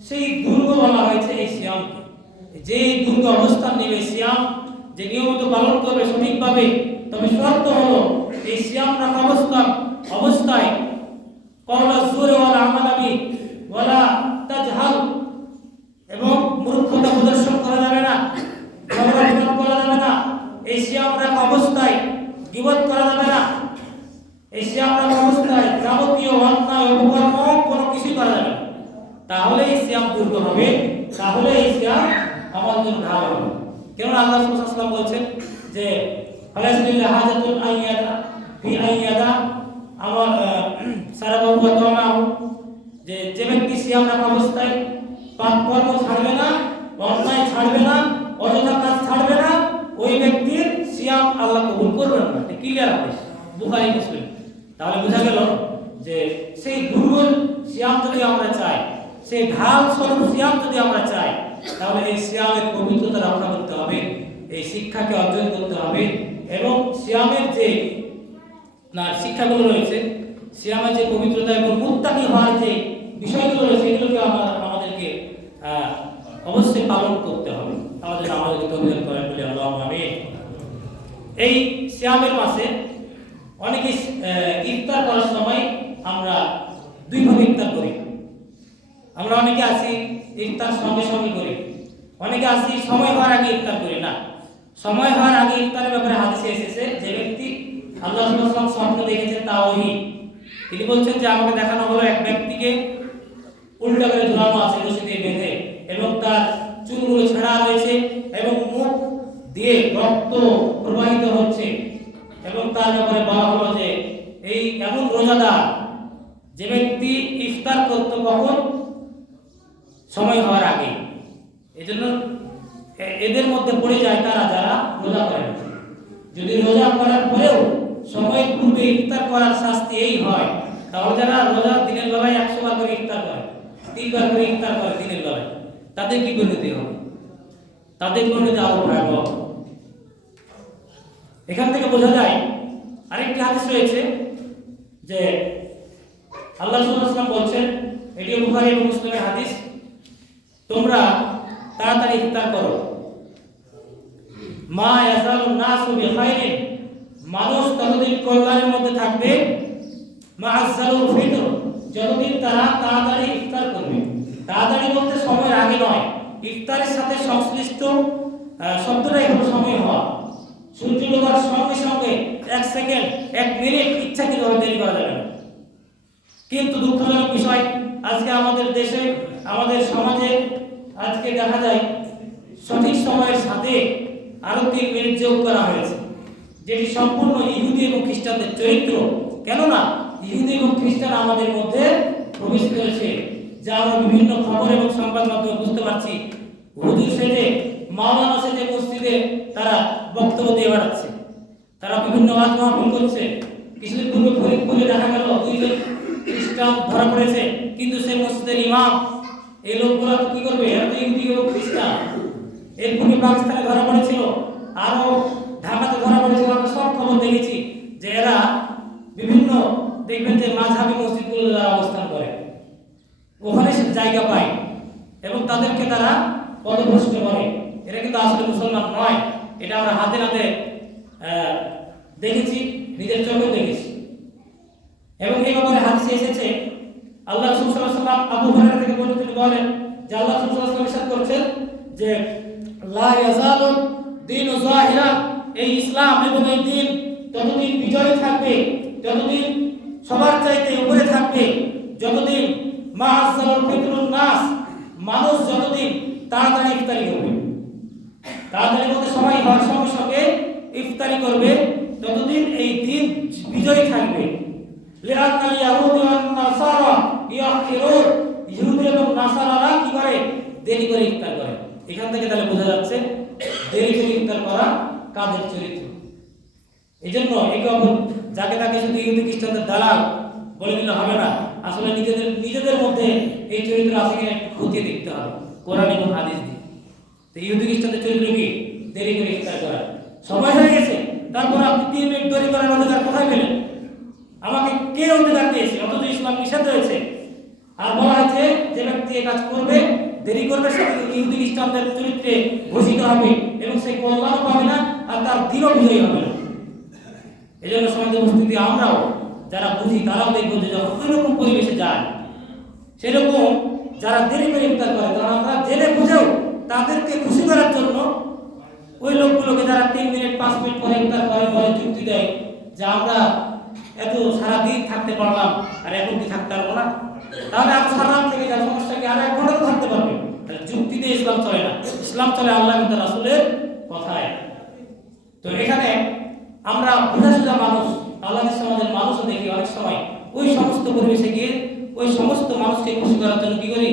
সেই দুর্গ বলা হয়েছে এই সিয়ামকে। যে দুর্গ অবস্থান নেবে, সিয়াম যে নিয়মিত পালন করবে সঠিকভাবে, তবে শর্ত হলো এই সিয়াম রাখা অবস্থায় কওলা জুর ওয়ালা আমাল বি ওয়ালা তাজহাল, এবং মূর্খতা প্রদর্শন করা যাবে না, গর্ববোধ করা যাবে না। এই সিয়াম রাখা অবস্থায় গীবত করা যাবে না। এই সিয়াম রাখা অবস্থায় যাবতীয় অন্যায় অপকর্ম কোনো কিছু করা যাবে না। তাহলে এই সিয়াম দুর্গ হবে, তাহলে এই সিয়াম আমার জন্য ঢাল হবে। কেন আল্লাহ সাল্লাল্লাহু আলাইহি ওয়াসাল্লাম বলছেন যে ফালাসবিল্লাহ হাজাতুল আইয়াদা ফি আইয়াদা আমার সারাবাহু ওয়া তামাহু, যে ব্যক্তি সিয়াম রাখা অবস্থায় পাপ কর্ম ছাড়বে না, অন্যায় ছাড়বে না, অযথা কাজ ছাড়বে না, ওই ব্যক্তির সিয়াম আল্লাহ কবুল করবেন না। এটা ক্লিয়ার হাদিস, বুখারী মুসলিম। তাহলে বোঝা গেল যে সেই দুর্বল সিয়াম যদি আমরা চাই, সেই ঢাল স্বরূপ সিয়াম যদি আমরা চাই, তাহলে এই সিয়ামের পবিত্রতা রক্ষা করতে হবে, এই শিক্ষাকে অর্জন করতে হবে। এবং সিয়ামের যে শিক্ষাগুলো রয়েছে, সিয়ামের যে পবিত্রতা এবং মুত্তাকি হওয়ার যে বিষয়গুলো রয়েছে, এগুলোকে আমাদেরকে অবশ্যই পালন করতে হবে। আমাদেরকে তৌফিক করেন বলে আল্লাহুম্মা আমিন। এই সিয়ামের মাসে অনেকে ইফতার করার সময় আমরা দুইভাবে ইফতার করি। আমরা অনেকে আছি ইফতার সঙ্গে সঙ্গে করি, অনেকে আছি সময় হওয়ার আগে ইফতার করি না। সময় হওয়ার আগে ইফতারের ব্যাপারে হাদিসে এসেছে, যে ব্যক্তি আল্লাহ রাসূল সাল্লাল্লাহু আলাইহি ওয়াসাল্লাম স্বপ্ন দেখেছেন তা ওহী। তিনি বলছেন যে আমাকে দেখানো হলো এক ব্যক্তিকে উল্টা করে ঝুলানো আছে রশি দিয়ে বেঁধে, এবং তার চুলগুলো ছেঁড়া রয়েছে এবং মুখ দিয়ে রক্ত প্রবাহিত হচ্ছে, এবং তার ব্যাপারে বলা হলো যে এই এমন রোজাদার যে ব্যক্তি ইফতার করত কখন? সময় হওয়ার আগে। এজন্য এদের মধ্যে পড়ে যায় তারা যারা রোজা করে। যদি রোজা করার পরেও সময়ের পূর্বে ইফতার করার শাস্তি এই হয়, তাহলে যারা রোজা দিনের বেলায় 100 বার করে ইফতার করে, 3 বার করে ইফতার করে দিনের বেলায়, তাদের কি পরিণতি হবে? তাদের পরিণতি আরো ভয়াবহ। এখান থেকে বোঝা যায়, আরেকটি হাদিস রয়েছে যে আল্লাহ সাল্লাল্লাহু আলাইহি ওয়াসাল্লাম বলছেন, এটিও বুখারী এবং মুসলিমের হাদিস, তোমরা তাড়াতাড়ি ইফতার করো। মা ইয়াজালুন নাসু বিখাইরিন, মানুষ ততদিন কল্যাণের মধ্যে থাকবে। মা আযালুল ফিতর, যতদিন তারা তাড়াতাড়ি ইফতার করবে। তাড়াতাড়ি বলতে সময়ের আগে নয়, ইফতারের সাথে সংশ্লিষ্ট শব্দটাই হলো সময় হওয়া। সূর্য ডোবার সঙ্গে সঙ্গে 1 সেকেন্ড 1 মিনিট ইচ্ছাকৃতভাবে দেরি করা যাবে না। কিন্তু দুঃখজনক বিষয়, আজকে আমাদের দেশে, আমাদের সমাজে আজকে দেখা যায় সঠিক সময়ের সাথে আরো 3 মিনিট যোগ করা হয়েছে, যেটি সম্পূর্ণ ইহুদি এবং খ্রিস্টানদের চরিত্র। কেননা ইহুদি এবং খ্রিস্টান আমাদের মধ্যে প্রবেশ করেছে, যা আমরা বিভিন্ন খবর এবং সংবাদ মাধ্যমে বুঝতে পারছি। হুজুর সেজে, মাওলানা সেজে মসজিদে তারা বক্তব্য দিয়ে বেড়াচ্ছে, তারা বিভিন্ন ওয়াজ মাহফিল করছে। কিছুদিন পূর্বে ফরিদপুরে দেখা গেল 2 জন খ্রিস্টান ধরা পড়েছে, কিন্তু সেই মসজিদের ইমাম। এই লোকগুলো কি করবে? এরা তো ইহুদি এবং খ্রিস্টান। এর পূর্বে পাকিস্তানে ধরা পড়েছিল, আরো ঢাকাতে ধরা পড়েছিল। আমরা সব খবর দেখেছি যে এরা বিভিন্ন, দেখবেন যে মাযহাবী মসজিদগুলো যারা অবস্থান করে ওখানে জায়গা পায় এবং তাদেরকে তারা পদভ্রষ্ট করে। এরা কিন্তু আসলে মুসলমান নয়, এটা আমরা হাতে নাতে দেখেছি, নিজের চোখে দেখেছি। এবং এই ব্যাপারে হাদিসে এসেছে, আল্লাহ রাসূল সাল্লাল্লাহু আলাইহি ওয়াসাল্লাম আবু হুরায়রা থেকে বর্ণিত, তিনি বলেন যে আল্লাহ রাসূল সাল্লাল্লাহু আলাইহি ওয়াসাল্লাম ইরশাদ করেছেন যে লা ইয়াজালু দীনু যাহিরা, এই ইসলাম এবং এই দ্বীন ততদিন বিজয়ী থাকবে, যতদিন সবার চাইতে উপরে থাকবে, যতদিন মা আযালুল ফিতরুন নাস, মানুষ যতদিন তাড়াতাড়ি ইফতারি করবে। তাড়াতাড়ি বলতে সময় হওয়ার সঙ্গে সঙ্গে ইফতারি করবে, ততদিন এই দিন বিজয়ী থাকবে। লিআন্নাল ইয়াহুদি ওয়ান নাসারা ইয়াখিরুন, ইহুদি এবং নাসারারা কি করে? দেরি করে ইফতার করে। এখান থেকে তাহলে বোঝা যাচ্ছে দেরি করে ইফতার করা কাদের চরিত্র। এইজন্য একে অপর যাকে তাকে শুধু ইহুদি খ্রিস্টানদের দালাল বলে দিলে হবে না। আসলে নিজেদের মধ্যে এই চরিত্র আছে কিনা একটু খতিয়ে দেখতে হবে কোরআন এবং হাদিস দিয়ে। তো ইহুদি খ্রিস্টানদের চরিত্র কি? দেরি করে ইফতার করা। সময় হয়ে গেছে, তারপর আপনি 3 মিনিট দেরি করার অধিকার কোথায় পেলেন? আমাকে কে অধিকার দিয়েছে? অথচ ইসলাম নিষেধ হয়েছে। আর বলা হয়েছে যে ব্যক্তি এই কাজ করবে, দেরি করবে, সে ইহুদি খ্রিস্টানদের চরিত্রে ভূষিত হবে এবং সে কল্যাণও পাবে না, আর তার দিনও বিজয়ী হবে না। এই জন্য সমাজের উপস্থিতি আমরাও যারা বুঝি তারাও দেখবো যে যখন ওইরকম পরিবেশে যায়, সেরকম যারা দেরি করে ইফতার করে, তখন আমরা জেনে বুঝেও তাদেরকে খুশি করার জন্য ওই লোকগুলোকে যারা 3 মিনিট 5 মিনিট পরে ইফতার করে বলে যুক্তি দেয় যে আমরা এত সারা দিন থাকতে পারলাম আর এখন কি থাকতে পারবো না, তাহলে আপনি সারা রাত থেকে যার সমস্যা কি আর 1 ঘন্টা তো থাকতে পারবে। তাহলে যুক্তি দিয়ে ইসলাম চলে না, ইসলাম চলে আল্লাহ এবং তার রাসূলের কথায়। তো এখানে অনেক সময় ওই সমস্ত পরিবেশে গিয়ে ওই সমস্ত মানুষকে খুশি করার জন্য কি করি,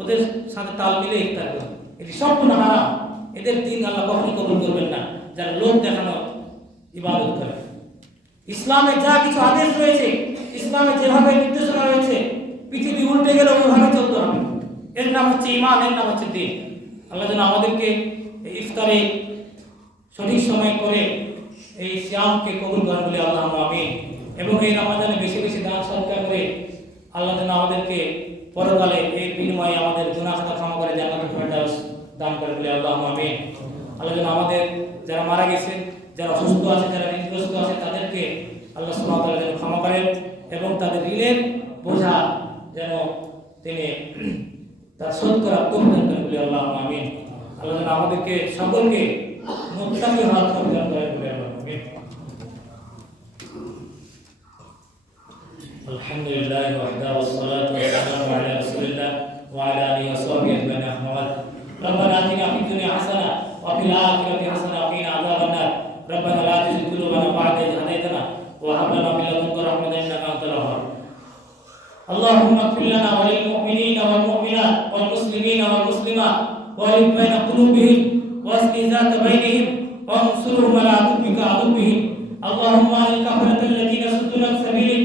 ওদের সাথে তাল মিলে ইফতার করি। এটি সম্পূর্ণ হারাম। এদের দিন আল্লাহ কখনই কবুল করবেন না, যারা লোক দেখানো ইবাদত করে। ইসলামে যা কিছু আদেশ রয়েছে, ইসলামে যেভাবে নির্দেশনা রয়েছে, পৃথিবী উল্টে গেলে ওইভাবে চলতে হবে। এর নাম হচ্ছে ঈমান, এর নাম হচ্ছে দ্বীন। আল্লাহ যেন আমাদেরকে ইফতারে সঠিক সময় করে এই সিয়ামকে কবুল করেন বলে আল্লাহ আমিন। এবং এই রমাদানে বেশি বেশি দান সদকা করে আল্লাহ যেন আমাদেরকে পরকালে এর বিনিময়ে আমাদের গুনাহ খাতা ক্ষমা করে জান্নাতুল ফেরদাউস দান করেন বলে আল্লাহ আমিন। আল্লাহ যেন আমাদের যারা মারা গেছে, যারা অসুস্থ আছে, যারা ঋণগ্রস্ত আছে, তাদেরকে আল্লাহ সুবহানাহু ওয়া তাআলা যেন ক্ষমা করেন এবং তাদের ঋণের বোঝা যেন তিনি তার শোধ করার তৌফিক দান করেন বলে আল্লাহ আমিন। আল্লাহ যেন আমাদেরকে সকলকে মুত্তাকি হওয়ার তৌফিক দান করেন বলে আল্লাহ আমিন। আলহামদুলিল্লাহ ওয়াহদা ওয়াসসালাতু ওয়াসসালামু আলা রাসূলিল্লাহ ওয়া আলা আলিহি ওয়া সাহবিহি আজমাইন। ربنا آتنا في الدنيا حسنة وفي الآخرة حسنة وقنا عذاب النار. ربنا لا تزغ قلوبنا بعد إذ هديتنا وهب لنا من لدنك رحمة إنك أنت الوهاب. اللهم اغفر لنا وللمؤمنين والمؤمنات والمسلمين والمسلمات وألف بين قلوبهم واصلح ذات بينهم وانصرهم على عدوك عدوهم. اللهم على الكفرة الذين صدوا عن سبيلك